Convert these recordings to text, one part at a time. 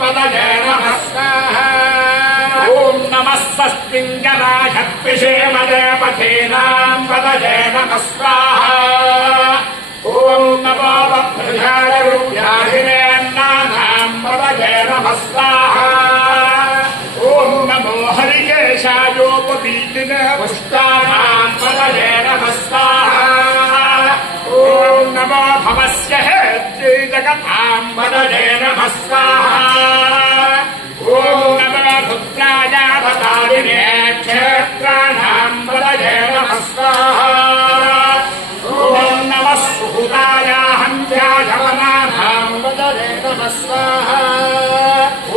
पतये नमः स्वाहा ॐ नमः स्वस्तिङ्गराय विषेमदेवतीनां पतये नमः स्वाहा ॐ नमो वक्रजाय रूप्याहिनेन्नानां पतये नमः स्वाहा ॐ नमो हरिकेशायोपवीतिने पुष्टानां पतये नमः स्वाहा ॐ नमो भवस्य हेत्यै जगतां पतये नमः स्वाहा ॐ नमो रुद्राय भतारिणे क्षेत्राणां पतये नमः स्वाहा ॐ नमः सुहृदाय हन्त्याय वनानां पतये नमः स्वाहा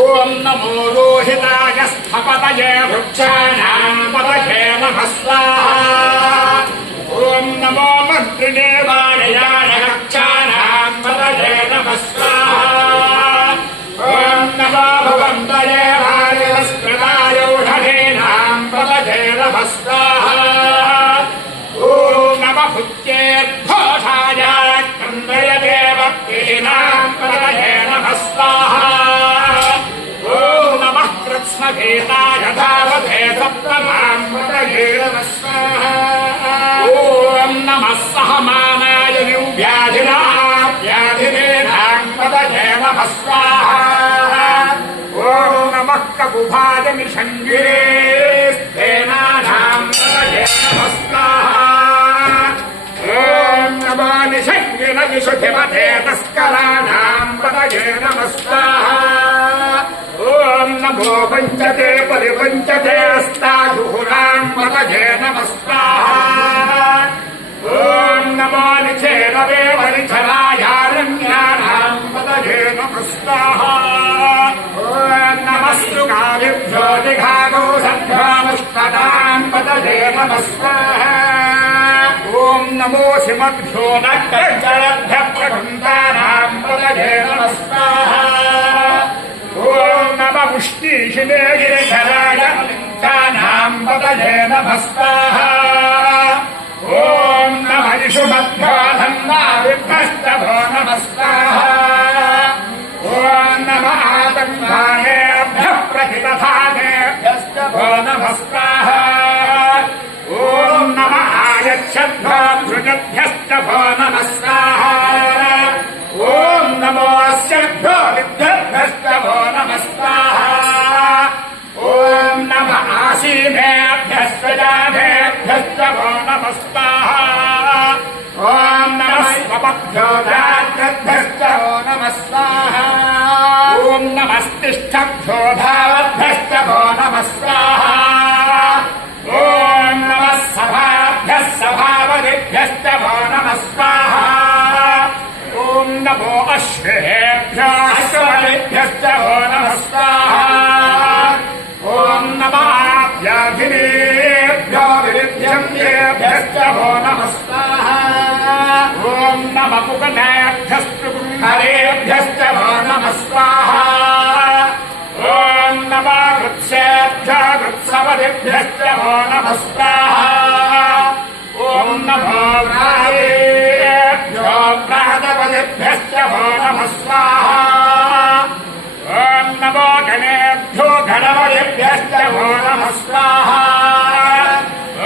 ॐ नमो रोहिताय स्थपतये वृक्षाणां पतये नमः स्वाहा ॐ नमो मन्त्रिणे वाणयानरक्षाणां पतये नमः स्वाहा ॐ नमो भवन्तये वाणिवस्कृतायौषधीनां पतये नमः स्वाहा ॐ नमः भुत्येर्घोषाय कन्दयदेवक्तीनां पतये नमः स्वाहा ॐ नमः कृत्स्नभेदाय धावते सप्तमां पतये नमः स्वाहा ॐ नमः सहमानाय निर्व्याधिनां पतये नमः स्वाहा ॐ नमः ककुभाय निषङ्गिरेस्तेनानां पतये नमः स्वाहा ॐ नमो निषङ्गिन विशुधिमते तस्कराणां पतये नमः स्वाहा ॐ नमो वञ्चते परिवञ्चते अस्ताजुहुरां पतये नमः स्वाहा ॐ नमो निचेरवे वरिचरायारण्यानां पतये नमः स्वाहा ॐ नमः सुगादिभ्यो दिघागोषभ्योमुष्टदां पतये नमः स्वाहा ॐ नमो शिमभ्यो नक्तजलभ्यः प्रगन्धानां पतये नमः स्वाहा ॐ नमः पुष्टिशिले गिरिधराय तानां पतये नमः स्वाहा ॐ नमः इषुमभ्यो धन्नाविभ्यस्तभो नमः स्वाहा ॐ नमः आतङ्कानेभ्यः प्रतिपथानेभ्यस्तभो नमः स्वाहा ॐ नमः आयच्छद्भो धृजभ्यस्तभो नमः स्वाहा ॐ नमो अस्यभ्यो विद्यभ्यस्तभो नमः स्वाहा ॐ नमः आसीनेभ्यस्तजाभेभ्यस्तभो नमः स्वाहा ॐ नमः स्वपभ्यो दात्रभ्यस्तभो नमः स्वाहा ॐ नमस्तिष्ठभ्यो धावद्भ्यस्तभो नमः स्वाहा ॐ नमः सभाभ्यः सभावदिभ्यस्तभो नमः स्वाहा ॐ नमो अश्वेभ्यो अश्वदिभ्यस्तभो नमः स्वाहा ॐ नमः व्याधिनेभ्यो विरिध्यभ्यस्तभो नमः स्वाहा ॐ नमः पुगनेभ्यस्तु पुंहरेभ्यस्तभो नमः स्वाहा ॐ नमः वृक्षेभ्यो वृत्सवदिभ्यस्तभो नमः स्वाहा ॐ नमो व्राजेभ्यो व्रातपदिभ्यस्तभो नमः स्वाहा ॐ नमो गणेभ्यो गणपतिभ्यस्तभो नमः स्वाहा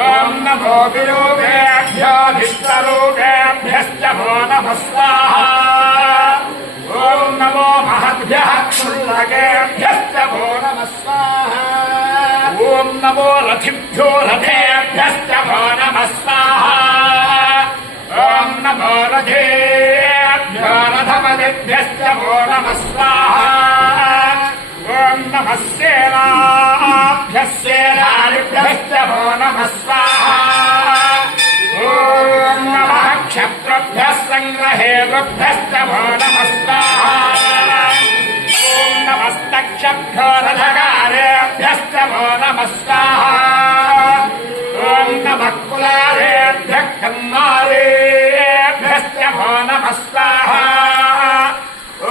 ॐ नमो विरूपेभ्यो विष्णुरूपेभ्यस्तभो नमः स्वाहा ॐ नमो महद्भ्यः क्षुल्लकेभ्यस्तभो नमः स्वाहा ॐ नमो रथिभ्यो रथेभ्यस्तभो नमः स्वाहा ॐ नमो रथेभ्यो रथपतिभ्यस्तभो नमः स्वाहा ॐ नमः सेनाभ्यः सेनानिभ्यस्तभो नमः स्वाहा ॐ नमः क्षत्रभ्यः सङ्ग्रहेभ्यस्तभो नमः स्वाहा ॐ नमस्तक्षभ्यो रथकारेभ्यस्तभो नमः स्वाहा ॐ नमः कुलारेभ्यः कन्नारेभ्यस्तभो नमः स्वाहा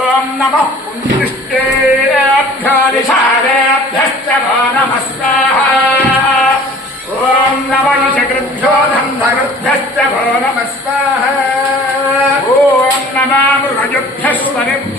ॐ नमः पुंदृष्टेभ्यो निषारेभ्यस्तभो नमः स्वाहा ॐ नमः चकृभ्यो धन्धकृभ्यस्तभो नमः स्वाहा ॐ नमः मृगजुभ्यः स्वनिभ्यः